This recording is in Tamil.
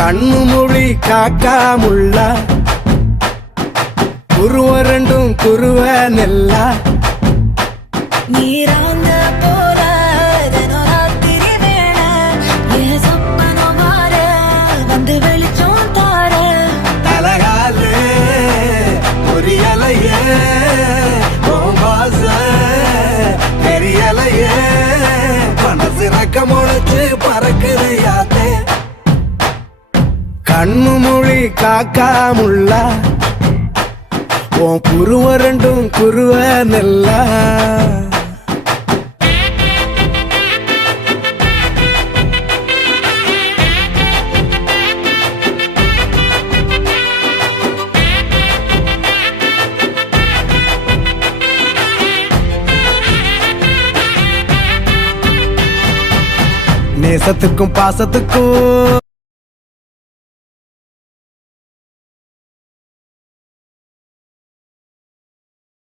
கண்ணு மொழி காக்காமுள்ள குருவ ரெண்டும் குருவ நெல்லா நீராங்க போல தினராத்திரி வேண என் சொப்பனம் மாற வந்து வெளிச்சம் தார தலகாலே பொரியலையே ஓம்பாச பெரியலையே மனசு ரக்க முளைச்சு பறக்குது யாத்தே கண்ணு மொழி காக்காமுள்ள உன் குருவ ரெண்டும் குருவ நெல்லா நேசத்துக்கும் பாசத்துக்கும்